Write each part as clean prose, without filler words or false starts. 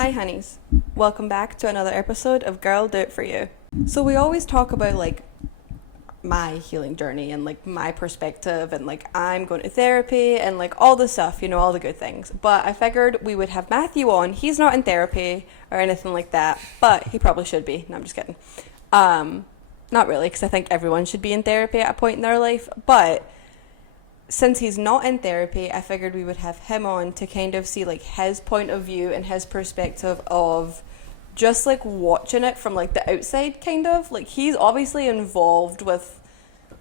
Hi, honeys. Welcome back to another episode of Girl Do It For You. So we always talk about, like, my healing journey and, like, my perspective and, like, I'm going to therapy and, like, all the stuff, you know, all the good things. But I figured we would have Matthew on. He's not in therapy or anything like that, but he probably should be. No, I'm just kidding. Not really, because I think everyone should be in therapy at a point in their life, but since he's not in therapy, I figured we would have him on to kind of see, like, his point of view and his perspective of just, like, watching it from, like, the outside, kind of. Like, he's obviously involved with,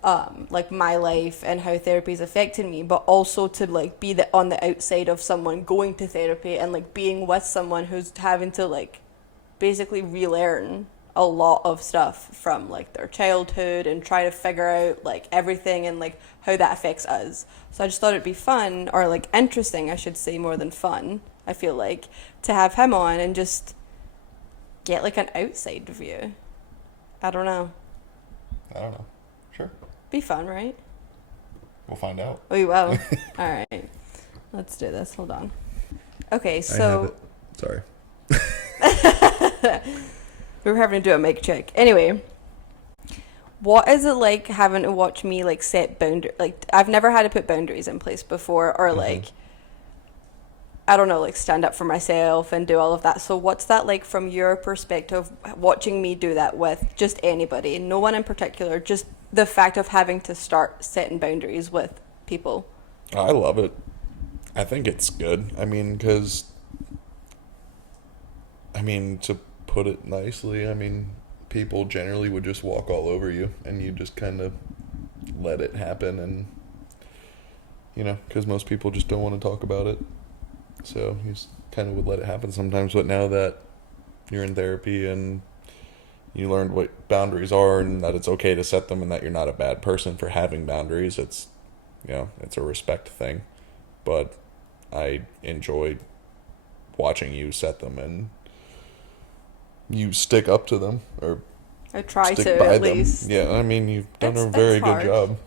like, my life and how therapy's affected me, but also to, like, be on the outside of someone going to therapy and, like, being with someone who's having to, like, basically relearn a lot of stuff from, like, their childhood and try to figure out, like, everything and, like, how that affects us. So I just thought it'd be fun, or, like, interesting, I should say, more than fun, I feel like, to have him on and just get, like, an outside view. I don't know. Sure. Be fun, right? We'll find out. We will. All right. Let's do this. Hold on. Okay, so... Sorry. We were having to do a mic check. Anyway, what is it like having to watch me, like, set boundaries? Like, I've never had to put boundaries in place before, or, like, I don't know, like, stand up for myself and do all of that. So what's that like from your perspective, watching me do that with just anybody, no one in particular, just the fact of having to start setting boundaries with people? I love it. I think it's good. I mean, to put it nicely, people generally would just walk all over you and you just kind of let it happen, and, you know, because most people just don't want to talk about it. So you just kind of would let it happen sometimes. But now that you're in therapy and you learned what boundaries are and that it's okay to set them and that you're not a bad person for having boundaries, it's, you know, it's a respect thing. But I enjoy watching you set them and you stick up to them, or I try stick to, by at them. least. Yeah, I mean, you've done a very good job.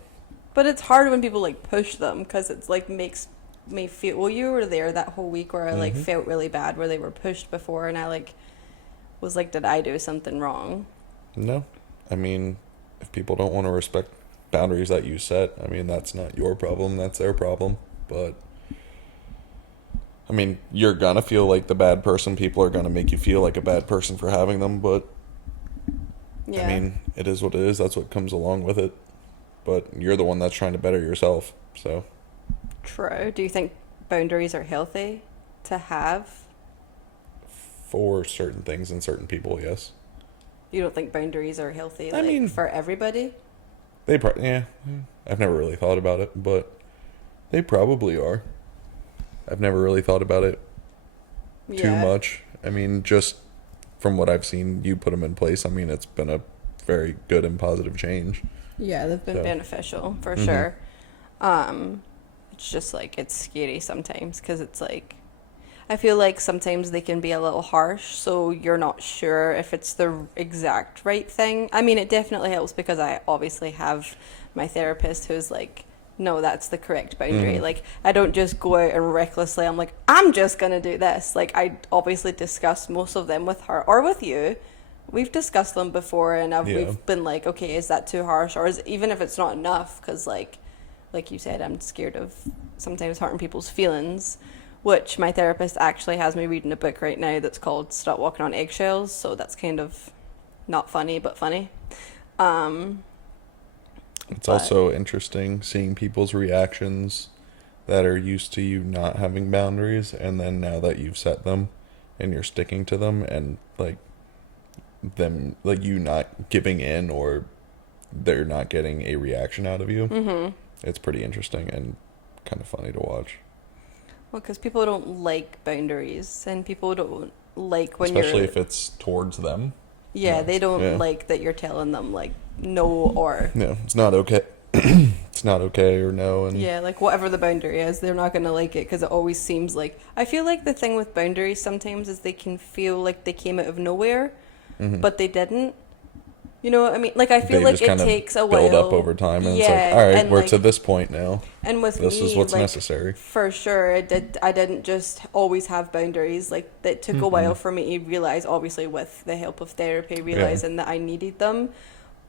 But it's hard when people, like, push them, because it's, like, makes me feel... Well, you were there that whole week where I, like, felt really bad where they were pushed before, and I, like, was like, did I do something wrong? No. I mean, if people don't want to respect boundaries that you set, I mean, that's not your problem, that's their problem. But I mean, you're gonna feel like the bad person. People are gonna make you feel like a bad person for having them, but yeah. I mean, it is what it is. That's what comes along with it. But you're the one that's trying to better yourself, so. True. Do you think boundaries are healthy to have? For certain things and certain people, yes. You don't think boundaries are healthy, like, I mean, for everybody? Yeah. I've never really thought about it, but they probably are. I've never really thought about it too much. I mean, just from what I've seen you put them in place, I mean, it's been a very good and positive change. Yeah, they've been beneficial, for sure. It's just, like, it's scary sometimes, because it's, like, I feel like sometimes they can be a little harsh, so you're not sure if it's the exact right thing. I mean, it definitely helps because I obviously have my therapist who's, like, no, that's the correct boundary. Like, I don't just go out and recklessly, I'm like, I'm just gonna do this. Like, I obviously discuss most of them with her or with you. We've discussed them before, and we've been like, okay, is that too harsh? Or even if it's not enough, because, like you said, I'm scared of sometimes hurting people's feelings, which my therapist actually has me reading a book right now that's called Stop Walking on Eggshells, so that's kind of not funny, but funny. It's also interesting seeing people's reactions that are used to you not having boundaries, and then now that you've set them and you're sticking to them, and, like, them, like, you not giving in or they're not getting a reaction out of you. It's pretty interesting and kind of funny to watch. Well, because people don't like boundaries, and people don't like when especially if it's towards them. Yeah, they don't like that you're telling them, like, no, or... No, it's not okay. It's not okay, or no. And yeah, like, whatever the boundary is, they're not going to like it, because it always seems like... I feel like the thing with boundaries sometimes is they can feel like they came out of nowhere, but they didn't. You know what I mean? Like, I feel They like just it kind of takes a build while. up over time, and Yeah, it's like, all right, and we're like, to this point now. and with This me, is what's like, necessary. for sure, I didn't just always have boundaries. Like, it took a while for me to realize, obviously, with the help of therapy, realizing that I needed them.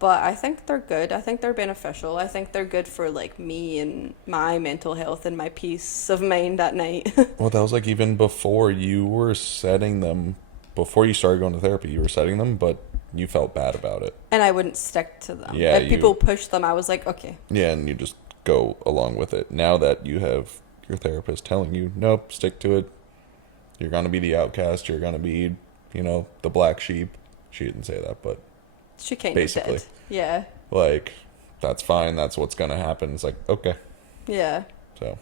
But I think they're good. I think they're beneficial. I think they're good for, like, me and my mental health and my peace of mind at night. Well, that was like even before you were setting them, before you started going to therapy, you were setting them, but you felt bad about it. And I wouldn't stick to them. Yeah, If people push them, I was like, okay. Yeah, and you just go along with it. Now that you have your therapist telling you, nope, stick to it. You're going to be the outcast. You're going to be, the black sheep. She didn't say that, but She kind basically. of did. Yeah. Like, that's fine. That's what's going to happen. It's like, okay. Yeah. So.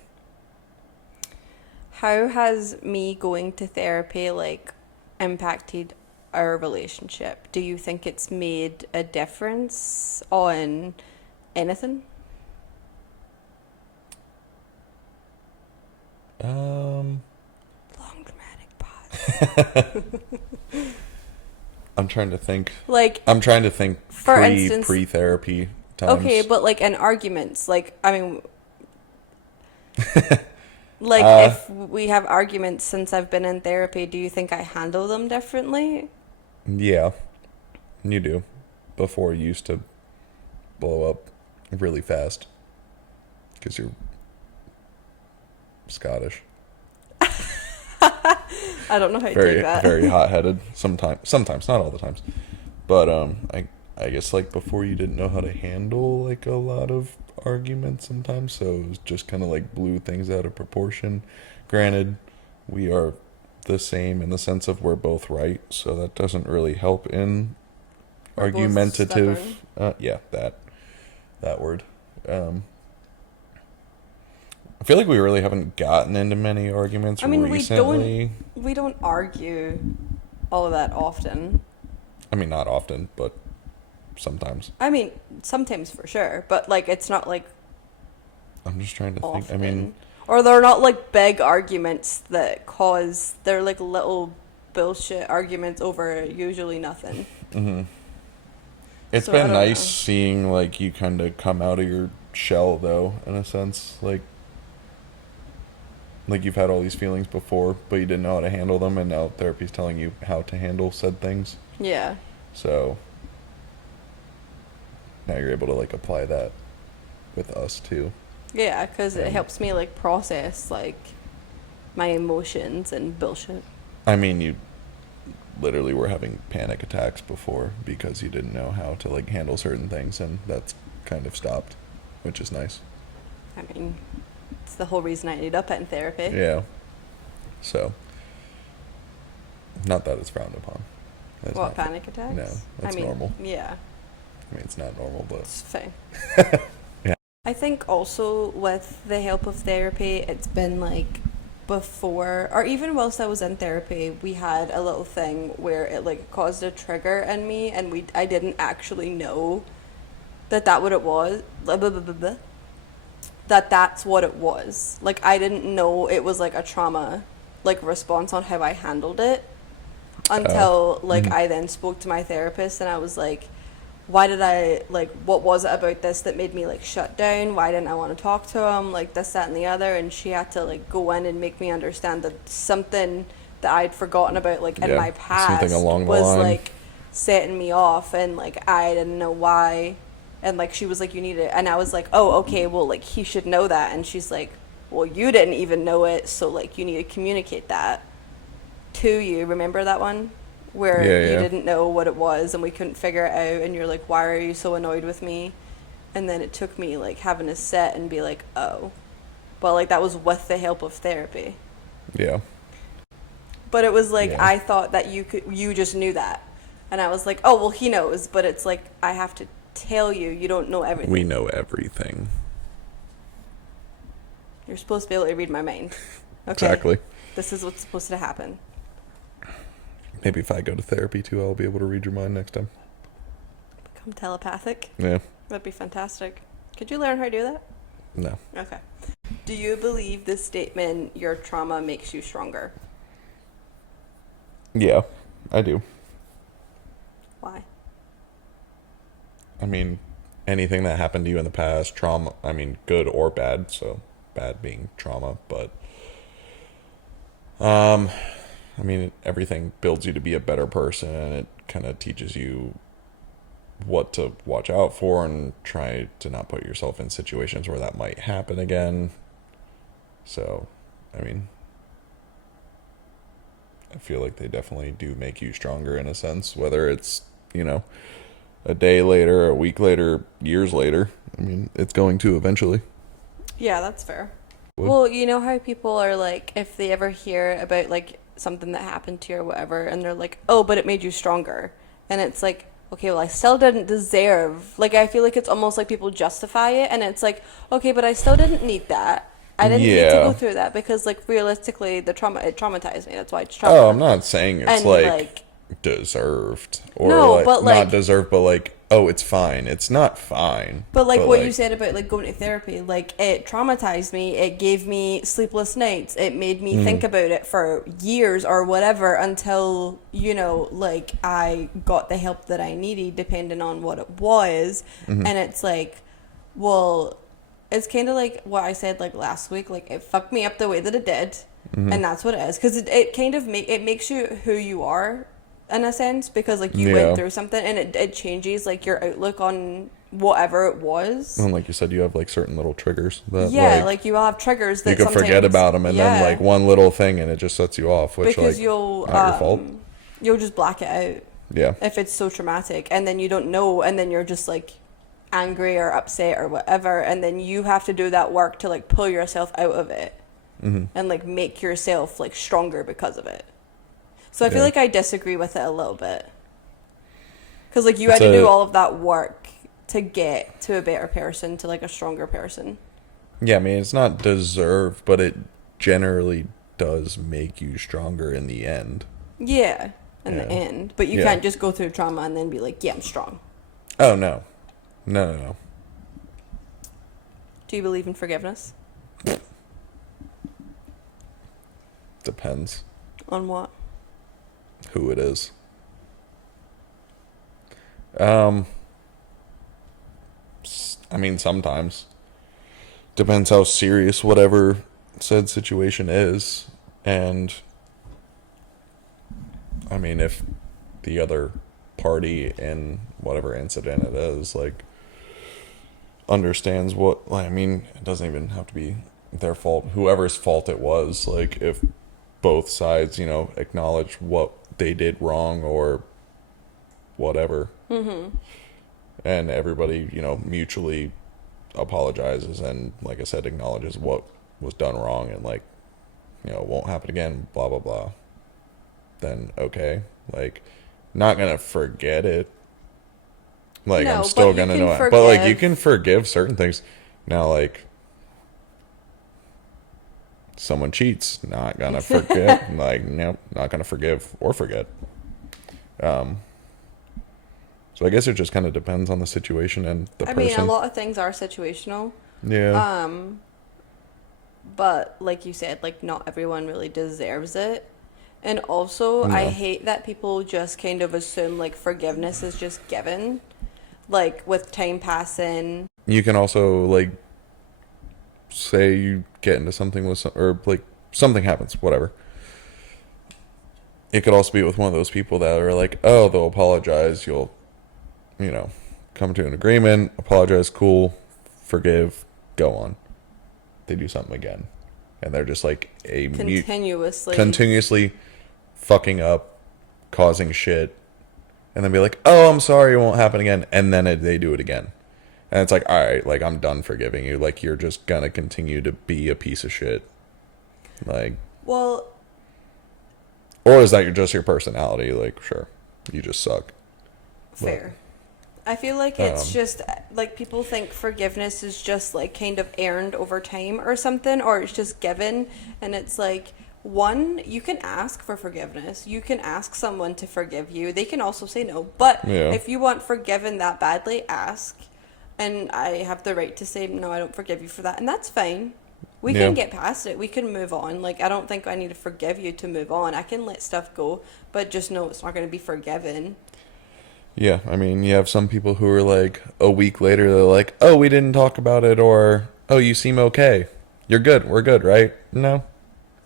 How has me going to therapy, like, impacted our relationship? Do you think it's made a difference on anything? Long dramatic pause. I'm trying to think. Like, I'm trying to think for instance, pre-therapy times. okay, but like in arguments, like, I mean, like if we have arguments since I've been in therapy, do you think I handle them differently? Yeah, you do. Before you used to blow up really fast because you're Scottish. I don't know how you Very, take that. very hot-headed. Sometimes, not all the times. But I guess like before you didn't know how to handle like a lot of arguments sometimes, so it was just kind of like blew things out of proportion. Granted, we are the same in the sense of we're both right, so that doesn't really help in We're both argumentative. stubborn. Yeah, that word. I feel like we really haven't gotten into many arguments I mean, recently. we don't argue all of that often. I mean, not often, but sometimes. I mean, sometimes for sure, but like it's not like I'm just trying to often. think. I mean, or they're not like big arguments that cause. They're like little bullshit arguments over usually nothing. mm-hmm. It's So, I been don't nice know. seeing like you kind of come out of your shell, though, in a sense. Like you've had all these feelings before, but you didn't know how to handle them, and now therapy's telling you how to handle said things. Yeah. So now you're able to like apply that with us too. Yeah, because it helps me like process like my emotions and bullshit. I mean, you literally were having panic attacks before because you didn't know how to like handle certain things, and that's kind of stopped, which is nice. I mean, it's the whole reason I ended up in therapy. Yeah. So, not that it's frowned upon. That's What, not, panic attacks? No, that's I mean, normal. Yeah, I mean, it's not normal, but it's fine. yeah. I think also with the help of therapy, it's been like before, or even whilst I was in therapy, we had a little thing where it like caused a trigger in me, and I didn't actually know that what it was. Blah, blah, blah, blah, blah. That's what it was. Like, I didn't know it was like a trauma like response on how I handled it until like I then spoke to my therapist, and I was like, why did I like, what was it about this that made me like shut down? Why didn't I want to talk to him? Like this, that, and the other. And she had to like go in and make me understand that something that I'd forgotten about like in my past something along the was line. like setting me off, and like I didn't know why. And like she was like, you need it. And I was like, oh, okay, well, like he should know that. And she's like, well, you didn't even know it, so like you need to communicate that to you. Remember that one where you didn't know what it was and we couldn't figure it out, and you're like, why are you so annoyed with me? And then it took me like having to sit and be like, oh, but like that was with the help of therapy. Yeah. But it was like, I thought that you just knew that, and I was like, oh, well, he knows. But it's like, I have to tell you don't know everything. We know everything. You're supposed to be able to read my mind. Okay. Exactly. This is what's supposed to happen. Maybe if I go to therapy too, I'll be able to read your mind next time. Become telepathic. Yeah. That'd be fantastic. Could you learn how to do that? No. Okay. Do you believe the statement, your trauma makes you stronger? Yeah, I do. Why? I mean, anything that happened to you in the past, trauma, I mean, good or bad, so bad being trauma, but, I mean, everything builds you to be a better person, and it kind of teaches you what to watch out for and try to not put yourself in situations where that might happen again. So, I mean, I feel like they definitely do make you stronger in a sense, whether it's, you know, a day later, a week later, years later. I mean, it's going to eventually. Yeah, that's fair. Would. Well, you know how people are like, if they ever hear about like something that happened to you or whatever, and they're like, oh, but it made you stronger. And it's like, okay, well, I still didn't deserve. Like, I feel like it's almost like people justify it, and it's like, okay, but I still didn't need that. I didn't need to go through that because, like, realistically, it traumatized me. That's why it's trauma. Oh, I'm not saying it's and, like deserved or no, like but, not deserved, but like, oh, it's fine. It's not fine. But like what you said about like going to therapy, like it traumatized me. It gave me sleepless nights. It made me think about it for years or whatever until, you know, like I got the help that I needed depending on what it was. And it's like, well, it's kind of like what I said like last week. Like it fucked me up the way that it did. And that's what it is. Because it kind of makes you who you are in a sense, because like you went through something, and it changes like your outlook on whatever it was. And like you said, you have like certain little triggers that like you will have triggers that you can forget about them, and then like one little thing and it just sets you off, which because like you'll not your fault. You'll just black it out if it's so traumatic, and then you don't know, and then you're just like angry or upset or whatever, and then you have to do that work to like pull yourself out of it and like make yourself like stronger because of it. So I feel like I disagree with it a little bit. Because, like, you had to do all of that work to get to a better person, to, like, a stronger person. Yeah, I mean, it's not deserved, but it generally does make you stronger in the end. Yeah, in the end. But you can't just go through trauma and then be like, yeah, I'm strong. Oh, no. No. Do you believe in forgiveness? Depends. On what? Who it is. I mean, sometimes. Depends how serious whatever said situation is. And, I mean, if the other party in whatever incident it is, like, understands what, I mean, it doesn't even have to be their fault. Whoever's fault it was, like, if both sides, you know, acknowledge what they did wrong or whatever, and everybody, you know, mutually apologizes and, like I said, acknowledges what was done wrong and, like, you know, won't happen again, blah blah blah, then okay, like, not gonna forget it, like, no, I'm still gonna know it, but like, you can forgive certain things. Now, like, someone cheats, not gonna forget. Like, nope, not gonna forgive or forget. So I guess it just kind of depends on the situation and the person. I mean, a lot of things are situational. Yeah. But like you said, like, not everyone really deserves it. And also, I hate that people just kind of assume like forgiveness is just given. Like, with time passing. You can also, like, say you get into something with or like something happens, whatever. It could also be with one of those people that are like, oh, they'll apologize, you'll, you know, come to an agreement, apologize, cool, forgive, go on. They do something again, and they're just like continuously fucking up, causing shit, and then be like, oh, I'm sorry, it won't happen again, and then they do it again. And it's like, all right, like, I'm done forgiving you. Like, you're just gonna continue to be a piece of shit. Like, well, or is that just your personality? Like, sure, you just suck. Fair. I feel like it's just, like, people think forgiveness is just, like, kind of earned over time or something, or it's just given, and it's like, one, you can ask for forgiveness. You can ask someone to forgive you. They can also say no. But if you want forgiven that badly, ask. And I have the right to say, no, I don't forgive you for that. And that's fine. We can get past it. We can move on. Like, I don't think I need to forgive you to move on. I can let stuff go, but just know it's not going to be forgiven. Yeah, I mean, you have some people who are like a week later, they're like, "Oh, we didn't talk about it," or "Oh, you seem okay. You're good. We're good, right?" No,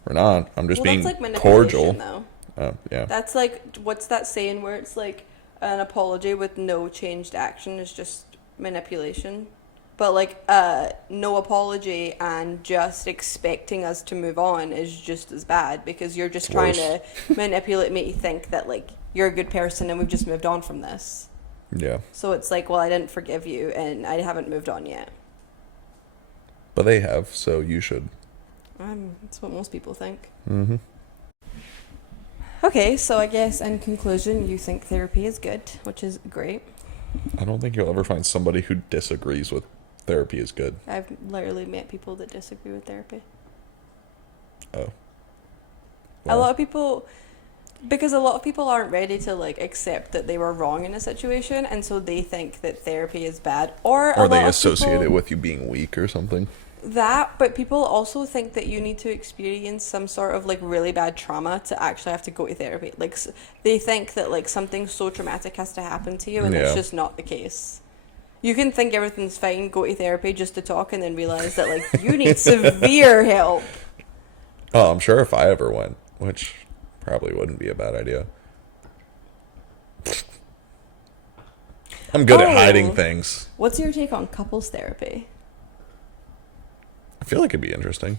we're not. I'm just Well, that's being like manipulation, cordial. though. Yeah. That's like, what's that saying where it's like an apology with no changed action is just manipulation? But like, no apology and just expecting us to move on is just as bad because you're just It's trying worse. to manipulate me to think that like you're a good person and we've just moved on from this. Yeah. So it's like, well, I didn't forgive you and I haven't moved on yet. But they have, so you should. That's what most people think. Mm-hmm. Okay, so I guess in conclusion, you think therapy is good, which is great. I don't think you'll ever find somebody who disagrees with therapy is good. I've literally met people that disagree with therapy. Oh. A lot of people, because a lot of people aren't ready to like accept that they were wrong in a situation, and so they think that therapy is bad. Or a Or they lot of associate people, it with you being weak or something. that, but people also think that you need to experience some sort of like really bad trauma to actually have to go to therapy. Like they think that like something so traumatic has to happen to you, and it's Yeah. just not the case. You can think everything's fine, go to therapy just to talk, and then realize that like you need severe help. Oh, I'm sure if I ever went, which probably wouldn't be a bad idea. I'm good at hiding things. What's your take on couples therapy? I feel like it'd be interesting.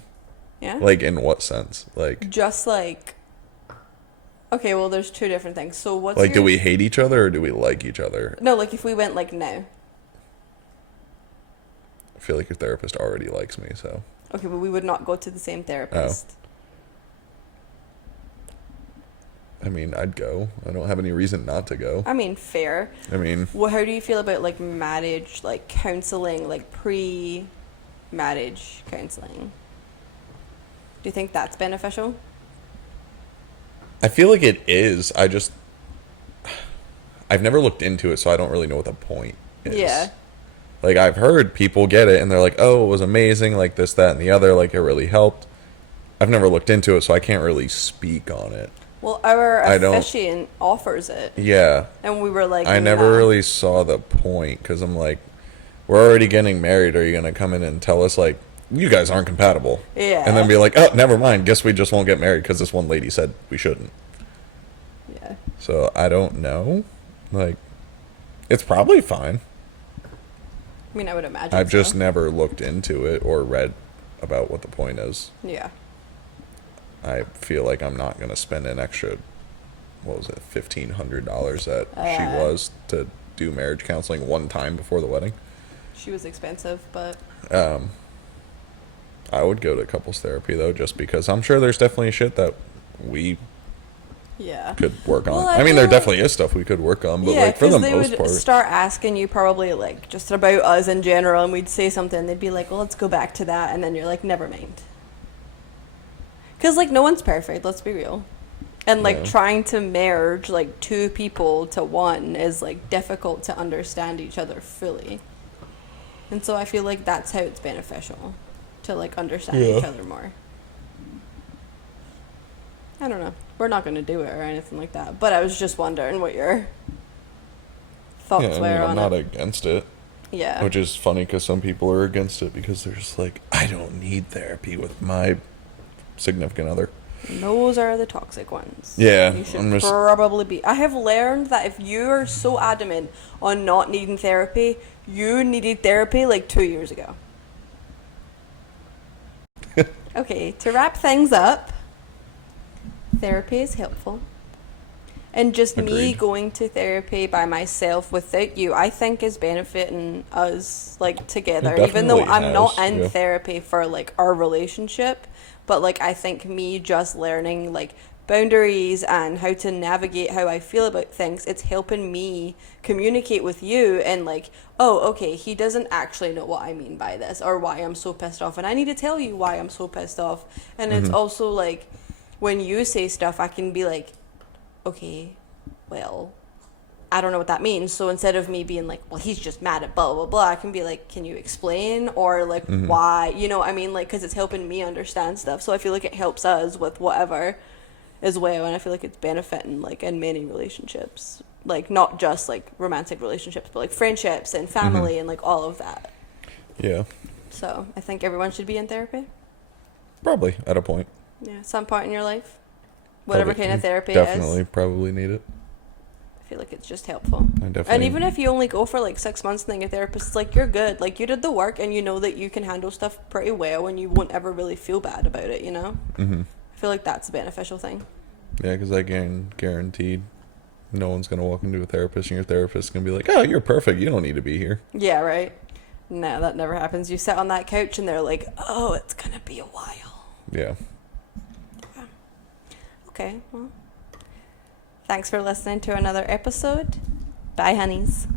Yeah? Like, in what sense? Like, Just like, okay, well, there's two different things. So what's do your... we hate each other or do we like each other? No, like if we went like now. I feel like your therapist already likes me, so. Okay, but we would not go to the same therapist. I mean, I'd go. I don't have any reason not to go. I mean, fair. I mean, Well, how do you feel about like marriage, like counseling, like pre-marriage counseling? Do you think that's beneficial? I feel like it is. I've never looked into it, so I don't really know what the point is. Yeah. Like, I've heard people get it, and they're like, oh, it was amazing, like this, that, and the other, like, it really helped. I've never looked into it, so I can't really speak on it. Well, our I don't- officiant offers it. Yeah. And we were like, I never nah. really saw the point, because I'm like, we're already getting married. Are you going to come in and tell us, like, you guys aren't compatible? Yeah. And then be like, oh, never mind. Guess we just won't get married because this one lady said we shouldn't. Yeah. So I don't know. Like, it's probably fine. I mean, I would imagine I've just so. never looked into it or read about what the point is. Yeah. I feel like I'm not going to spend an extra, what was it, $1,500 that she was to do marriage counseling one time before the wedding. She was expensive, but... I would go to couples therapy, though, just because I'm sure there's definitely shit that we Yeah. could work on. Well, I mean, feel there like- definitely is stuff we could work on, but, yeah, like, for the they most would part... start asking you probably, like, just about us in general, and we'd say something, and they'd be like, well, let's go back to that, and then you're like, never mind. Because, like, no one's perfect, let's be real. And, like, Yeah. trying to merge, like, two people to one is, like, difficult to understand each other fully. And so I feel like that's how it's beneficial, to, like, understand each other more. I don't know. We're not going to do it or anything like that, but I was just wondering what your thoughts Yeah, I were mean, I'm on not it. against it. Yeah. Which is funny because some people are against it because they're just like, I don't need therapy with my significant other. Those are the toxic ones. Yeah, You should I'm just- probably be. I have learned that if you are so adamant on not needing therapy, you needed therapy like 2 years ago. Okay, to wrap things up, therapy is helpful. And just me Agreed. going to therapy by myself without you, I think is benefiting us, like, together. It Even though definitely I'm not has, in yeah. therapy for, like, our relationship, but, like, I think me just learning, like, boundaries and how to navigate how I feel about things, it's helping me communicate with you and, like, oh, okay, he doesn't actually know what I mean by this or why I'm so pissed off, and I need to tell you why I'm so pissed off. And it's also, like, when you say stuff, I can be like, okay, well, I don't know what that means. So instead of me being like, well, he's just mad at blah, blah, blah, I can be like, can you explain? Or like, why? You know what I mean? Like, because it's helping me understand stuff. So I feel like it helps us with whatever as well. And I feel like it's benefiting, like, in many relationships like not just like romantic relationships, but like friendships and family and like all of that. Yeah. So I think everyone should be in therapy. Probably at a point. Yeah, some point in your life, whatever Probably, kind of therapy definitely it is. probably need it. I feel like it's just helpful. And even if you only go for like 6 months and then your therapist is like, you're good, like you did the work and you know that you can handle stuff pretty well and you won't ever really feel bad about it, you know? Mm-hmm. I feel like that's a beneficial thing. Yeah, because I guaranteed no one's going to walk into a therapist and your therapist is going to be like, oh, you're perfect. You don't need to be here. Yeah, right? No, that never happens. You sit on that couch and they're like, oh, it's going to be a while. Yeah. Okay, well, thanks for listening to another episode. Bye, honeys.